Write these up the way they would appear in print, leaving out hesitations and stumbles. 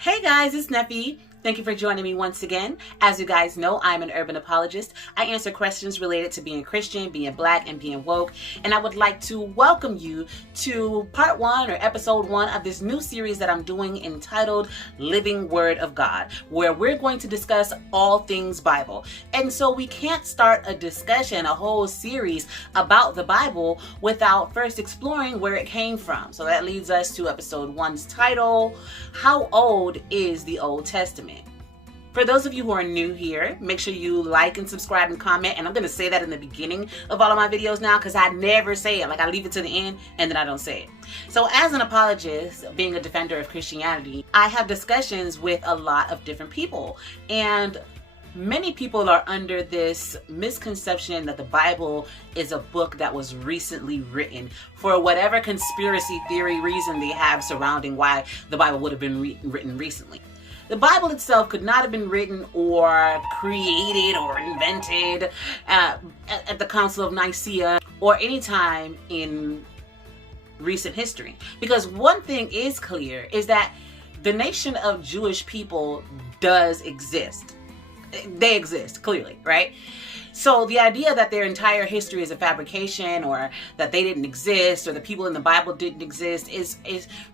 Hey guys, it's Neffy. Thank you for joining me once again. As you guys know, I'm an urban apologist. I answer questions related to being Christian, being Black, and being woke. And I would like to welcome you to part 1 or episode 1 of this new series that I'm doing entitled Living Word of God, where we're going to discuss all things Bible. And so we can't start a discussion, a whole series about the Bible without first exploring where it came from. So that leads us to episode 1's title, How Old is the Old Testament? For those of you who are new here, make sure you like and subscribe and comment. And I'm going to say that in the beginning of all of my videos now because I never say it. Like I leave it to the end and then I don't say it. So as an apologist, being a defender of Christianity, I have discussions with a lot of different people. And many people are under this misconception that the Bible is a book that was recently written for whatever conspiracy theory reason they have surrounding why the Bible would have been written recently. The Bible itself could not have been written or created or invented at the Council of Nicaea or any time in recent history. Because one thing is clear is that the nation of Jewish people does exist. They exist, clearly, right? So the idea that their entire history is a fabrication or that they didn't exist or the people in the Bible didn't exist is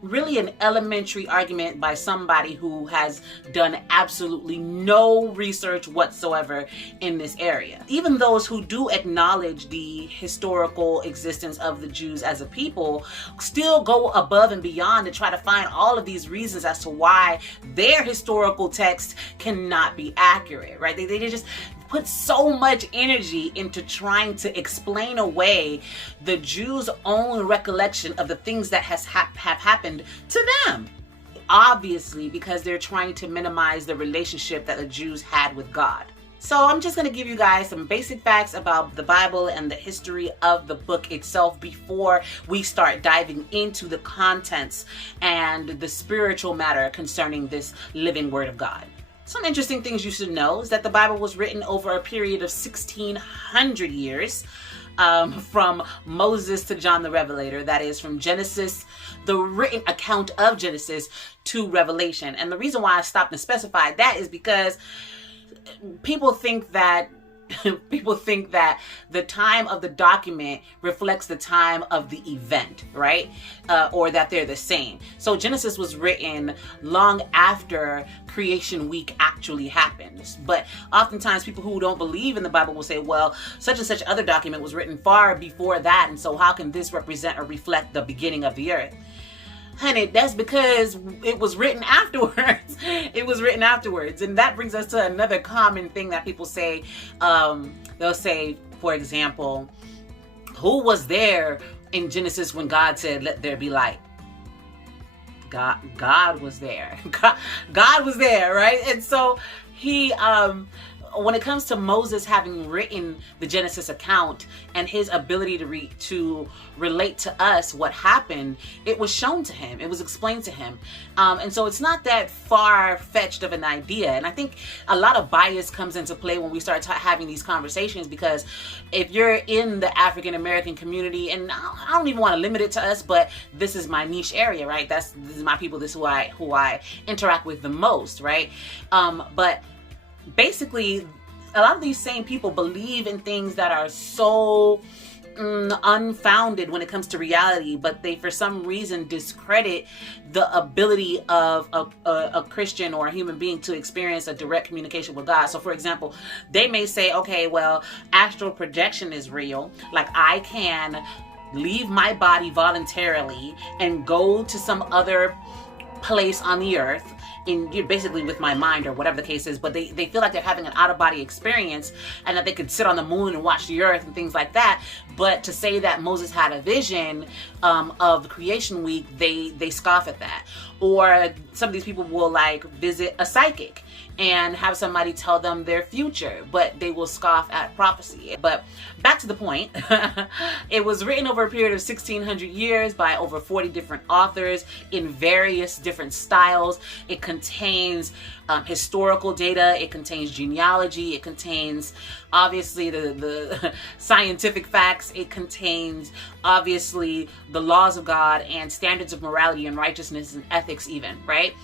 really an elementary argument by somebody who has done absolutely no research whatsoever in this area. Even those who do acknowledge the historical existence of the Jews as a people still go above and beyond to try to find all of these reasons as to why their historical text cannot be accurate, right? They just put so much energy into trying to explain away the Jews' own recollection of the things that have happened to them. Obviously, because they're trying to minimize the relationship that the Jews had with God. So I'm just going to give you guys some basic facts about the Bible and the history of the book itself before we start diving into the contents and the spiritual matter concerning this living Word of God. Some interesting things you should know is that the Bible was written over a period of 1,600 years, from Moses to John the Revelator. That is from Genesis, the written account of Genesis, to Revelation. And the reason why I stopped and specified that is because people think that the time of the document reflects the time of the event, right? Or that they're the same. So Genesis was written long after creation week actually happened. But oftentimes people who don't believe in the Bible will say, well, such and such other document was written far before that. And so how can this represent or reflect the beginning of the earth? Honey, that's because it was written afterwards. It was written afterwards. And that brings us to another common thing that people say. They'll say, for example, who was there in Genesis when God said, let there be light? God was there. God was there, right? And so he, when it comes to Moses having written the Genesis account and his ability to relate to us what happened, it was shown to him. It was explained to him. And so it's not that far-fetched of an idea. And I think a lot of bias comes into play when we start having these conversations, because if you're in the African-American community, and I don't even want to limit it to us, but this is my niche area, right? This is my people. This is who I interact with the most, right? But basically, a lot of these same people believe in things that are so unfounded when it comes to reality, but they for some reason discredit the ability of a Christian or a human being to experience a direct communication with God. So for example, they may say, okay, well, astral projection is real. Like I can leave my body voluntarily and go to some other place on the earth, basically with my mind or whatever the case is, but they feel like they're having an out-of-body experience and that they could sit on the moon and watch the earth and things like that. But to say that Moses had a vision of the creation week, they scoff at that. Or some of these people will like visit a psychic and have somebody tell them their future, but they will scoff at prophecy. But back to the point, it was written over a period of 1,600 years by over 40 different authors in various different styles. It contains historical data, it contains genealogy, it contains obviously the scientific facts, it contains obviously the laws of God and standards of morality and righteousness and ethics even, right?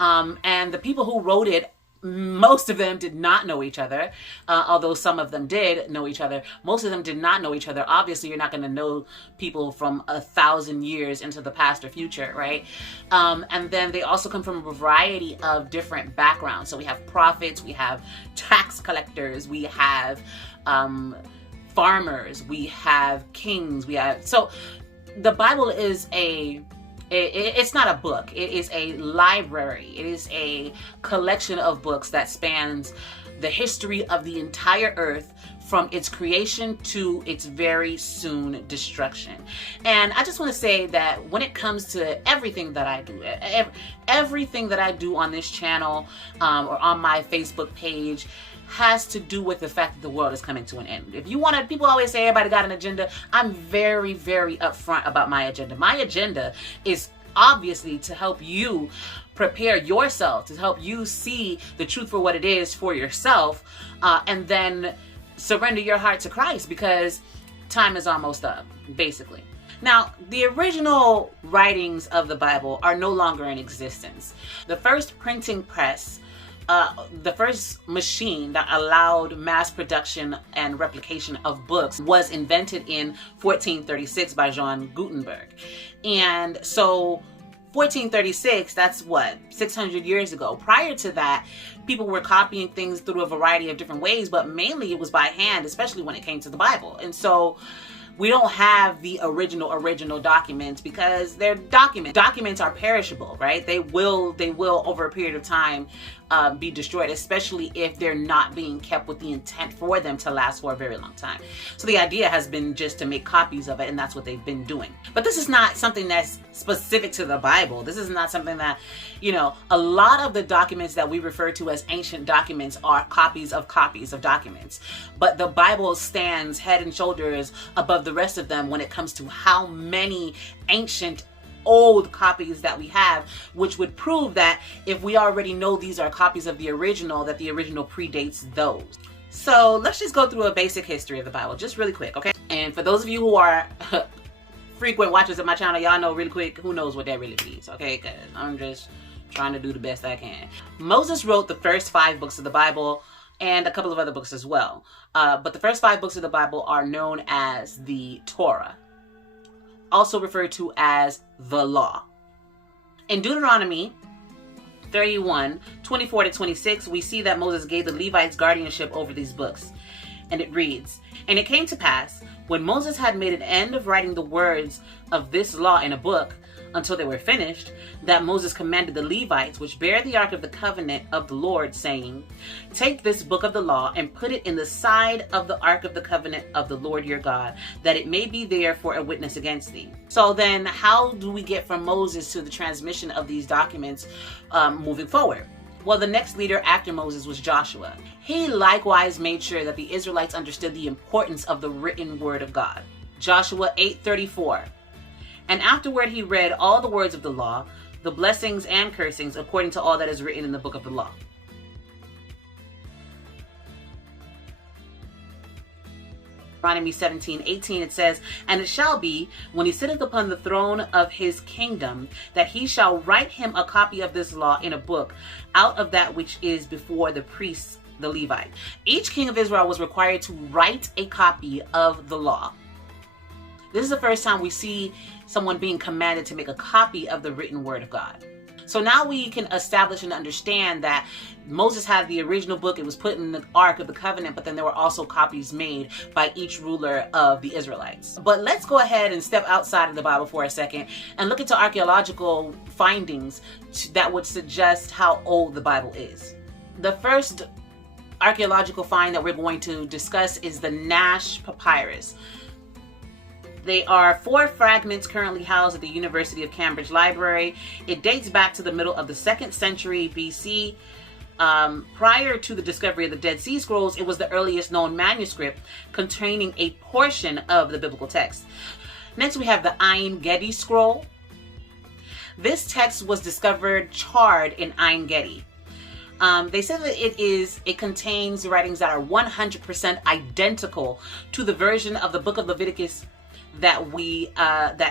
And the people who wrote it, most of them did not know each other, although some of them did know each other. Most of them did not know each other. Obviously, you're not going to know people from 1,000 years into the past or future, right? And then they also come from a variety of different backgrounds. So we have prophets, we have tax collectors, we have farmers, we have kings, so the Bible is it's not a book. It is a library. It is a collection of books that spans the history of the entire earth, from its creation to its very soon destruction. And I just want to say that when it comes to everything that I do, everything that I do on this channel or on my Facebook page has to do with the fact that the world is coming to an end. If you want to, people always say everybody got an agenda. I'm very, very upfront about my agenda. My agenda is obviously to help you prepare yourself, to help you see the truth for what it is for yourself, and then surrender your heart to Christ, because time is almost up, basically. Now, the original writings of the Bible are no longer in existence. The first printing press, the first machine that allowed mass production and replication of books, was invented in 1436 by John Gutenberg. And so 1436, that's what, 600 years ago. Prior to that, people were copying things through a variety of different ways, but mainly it was by hand, especially when it came to the Bible. And so we don't have the original documents, because they're documents. Documents are perishable, right? They will over a period of time be destroyed, especially if they're not being kept with the intent for them to last for a very long time. So the idea has been just to make copies of it, and that's what they've been doing. But this is not something that's specific to the Bible. This is not something that, a lot of the documents that we refer to as ancient documents are copies of documents. But the Bible stands head and shoulders above the rest of them when it comes to how many ancient old copies that we have, which would prove that if we already know these are copies of the original, that the original predates those. So let's just go through a basic history of the Bible, just really quick, okay? And for those of you who are frequent watchers of my channel, y'all know really quick, who knows what that really means, okay? Because I'm just trying to do the best I can. Moses wrote the first 5 books of the Bible, and a couple of other books as well. But the first 5 books of the Bible are known as the Torah, also referred to as the law. In Deuteronomy 31:24-26, we see that Moses gave the Levites guardianship over these books. And it reads, "And it came to pass, when Moses had made an end of writing the words of this law in a book, until they were finished, that Moses commanded the Levites, which bear the ark of the covenant of the Lord, saying, Take this book of the law and put it in the side of the ark of the covenant of the Lord your God, that it may be there for a witness against thee." So then how do we get from Moses to the transmission of these documents moving forward? Well, the next leader after Moses was Joshua. He likewise made sure that the Israelites understood the importance of the written word of God. Joshua 8:34. "And afterward he read all the words of the law, the blessings and cursings, according to all that is written in the book of the law." Deuteronomy 17:18, it says, "And it shall be, when he sitteth upon the throne of his kingdom, that he shall write him a copy of this law in a book, out of that which is before the priests, the Levite." Each king of Israel was required to write a copy of the law. This is the first time we see someone being commanded to make a copy of the written word of God. So now we can establish and understand that Moses had the original book. It was put in the Ark of the Covenant, but then there were also copies made by each ruler of the Israelites. But let's go ahead and step outside of the Bible for a second and look into archaeological findings that would suggest how old the Bible is. The first archaeological find that we're going to discuss is the Nash Papyrus. They are 4 fragments currently housed at the University of Cambridge Library. It dates back to the middle of the 2nd century BC. Prior to the discovery of the Dead Sea Scrolls, it was the earliest known manuscript containing a portion of the biblical text. Next, we have the Ein Gedi scroll. This text was discovered charred in Ein Gedi. They say that it contains writings that are 100% identical to the version of the book of Leviticus that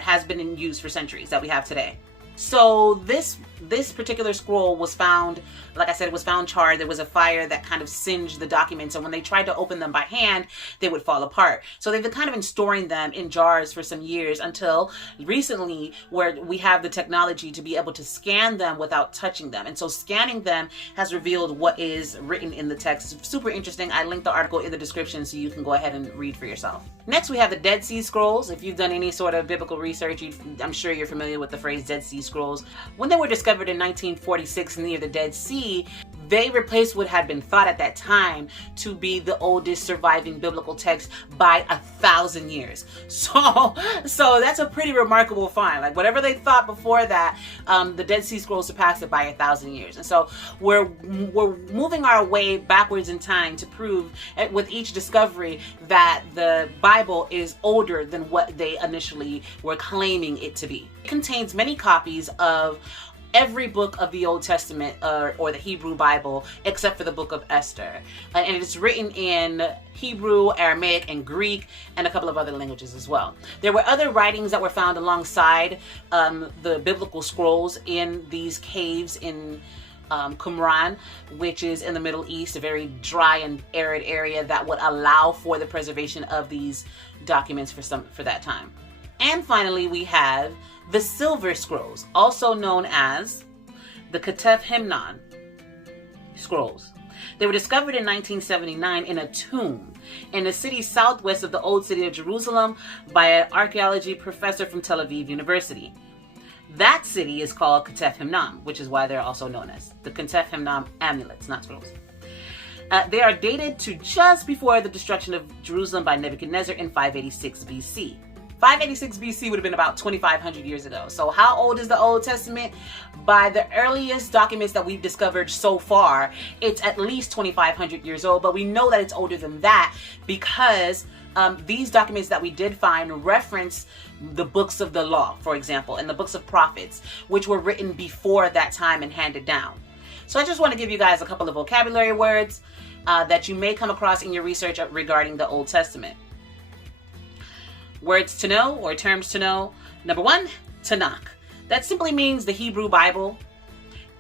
has been in use for centuries, that we have today. So this this particular scroll was found, like I said, it was found charred. There was a fire that kind of singed the documents, and when they tried to open them by hand, they would fall apart. So they've kind of been storing them in jars for some years until recently, where we have the technology to be able to scan them without touching them. And so scanning them has revealed what is written in the text. It's super interesting. I linked the article in the description so you can go ahead and read for yourself. Next, we have the Dead Sea Scrolls. If you've done any sort of biblical research, I'm sure you're familiar with the phrase Dead Sea Scrolls. When they were discovered in 1946 near the Dead Sea, they replaced what had been thought at that time to be the oldest surviving biblical text by 1,000 years. So that's a pretty remarkable find. Like whatever they thought before that, the Dead Sea Scrolls surpassed it by 1,000 years. And so we're moving our way backwards in time to prove with each discovery that the Bible is older than what they initially were claiming it to be. It contains many copies of every book of the Old Testament or the Hebrew Bible except for the book of Esther, and it's written in Hebrew, Aramaic, and Greek, and a couple of other languages as well. There were other writings that were found alongside the biblical scrolls in these caves in Qumran, which is in the Middle East, a very dry and arid area that would allow for the preservation of these documents for that time. And finally, we have the Silver Scrolls, also known as the Ketef Himnon Scrolls. They were discovered in 1979 in a tomb in the city southwest of the old city of Jerusalem by an archaeology professor from Tel Aviv University. That city is called Ketef Himnon, which is why they're also known as the Ketef Himnon amulets, not scrolls. They are dated to just before the destruction of Jerusalem by Nebuchadnezzar in 586 BC. 586 BC would have been about 2,500 years ago. So how old is the Old Testament? By the earliest documents that we've discovered so far, it's at least 2,500 years old, but we know that it's older than that because these documents that we did find reference the books of the law, for example, and the books of prophets, which were written before that time and handed down. So I just want to give you guys a couple of vocabulary words that you may come across in your research regarding the Old Testament. Words to know or terms to know. Number one, Tanakh. That simply means the Hebrew Bible.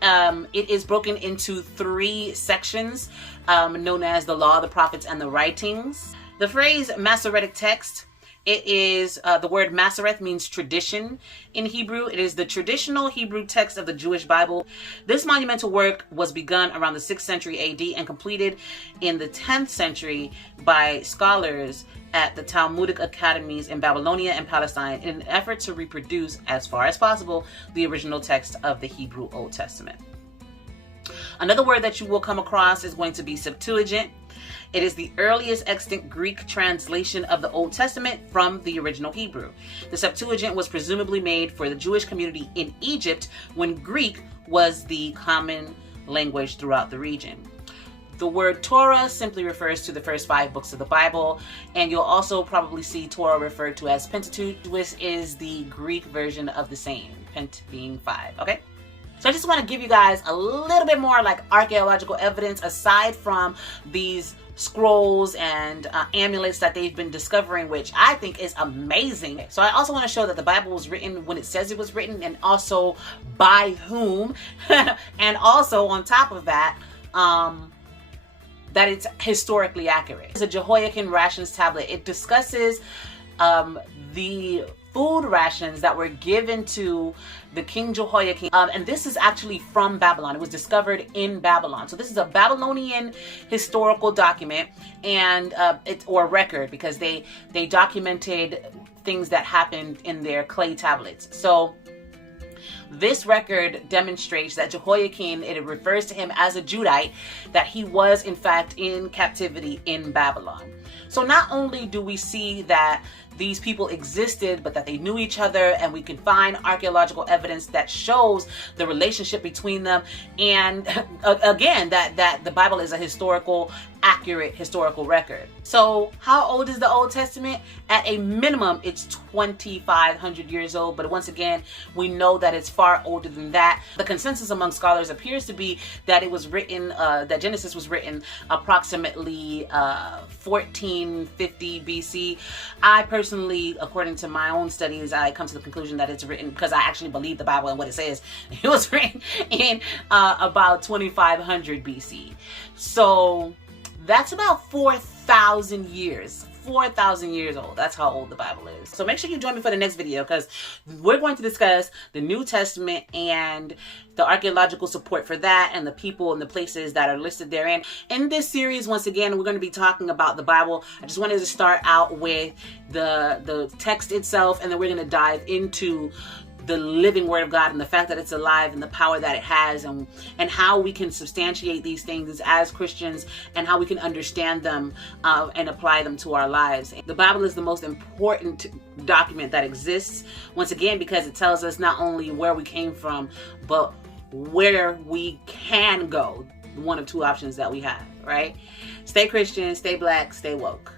It is broken into 3 sections known as the Law, the Prophets, and the Writings. The phrase Masoretic text, it is the word Masoreth means tradition in Hebrew. It is the traditional Hebrew text of the Jewish Bible. This monumental work was begun around the 6th century AD and completed in the 10th century by scholars at the Talmudic academies in Babylonia and Palestine in an effort to reproduce, as far as possible, the original text of the Hebrew Old Testament. Another word that you will come across is going to be Septuagint. It is the earliest extant Greek translation of the Old Testament from the original Hebrew. The Septuagint was presumably made for the Jewish community in Egypt when Greek was the common language throughout the region. The word Torah simply refers to the first 5 books of the Bible, and you'll also probably see Torah referred to as Pentateuch, which is the Greek version of the same, Pent being 5, okay? So I just want to give you guys a little bit more like archaeological evidence aside from these scrolls and amulets that they've been discovering, which I think is amazing. So I also want to show that the Bible was written when it says it was written, and also by whom, and also on top of that, that it's historically accurate. It's a Jehoiakim rations tablet. It discusses the food rations that were given to the King Jehoiakim, and this is actually from Babylon. It was discovered in Babylon. So this is a Babylonian historical document, and or record, because they documented things that happened in their clay tablets. So this record demonstrates that Jehoiakim, it refers to him as a Judite, that he was in fact in captivity in Babylon. So not only do we see that these people existed, but that they knew each other, and we can find archaeological evidence that shows the relationship between them, and again, that the Bible is a accurate historical record. So how old is the Old Testament? At a minimum, it's 2,500 years old, but once again, we know that it's far older than that. The consensus among scholars appears to be that it was written, that Genesis was written approximately 1450 BC. I personally personally, according to my own studies, I come to the conclusion that it's written, because I actually believe the Bible and what it says. It was written in about 2500 BC. So that's about 4,000 years. 4,000 years old. That's how old the Bible is. So make sure you join me for the next video, because we're going to discuss the New Testament and the archaeological support for that, and the people and the places that are listed therein. In this series, once again, we're going to be talking about the Bible. I just wanted to start out with the text itself, and then we're going to dive into the living Word of God and the fact that it's alive and the power that it has, and how we can substantiate these things as Christians, and how we can understand them and apply them to our lives. The Bible is the most important document that exists, once again, because it tells us not only where we came from, but where we can go. One of two options that we have, right? Stay Christian, stay Black, stay woke.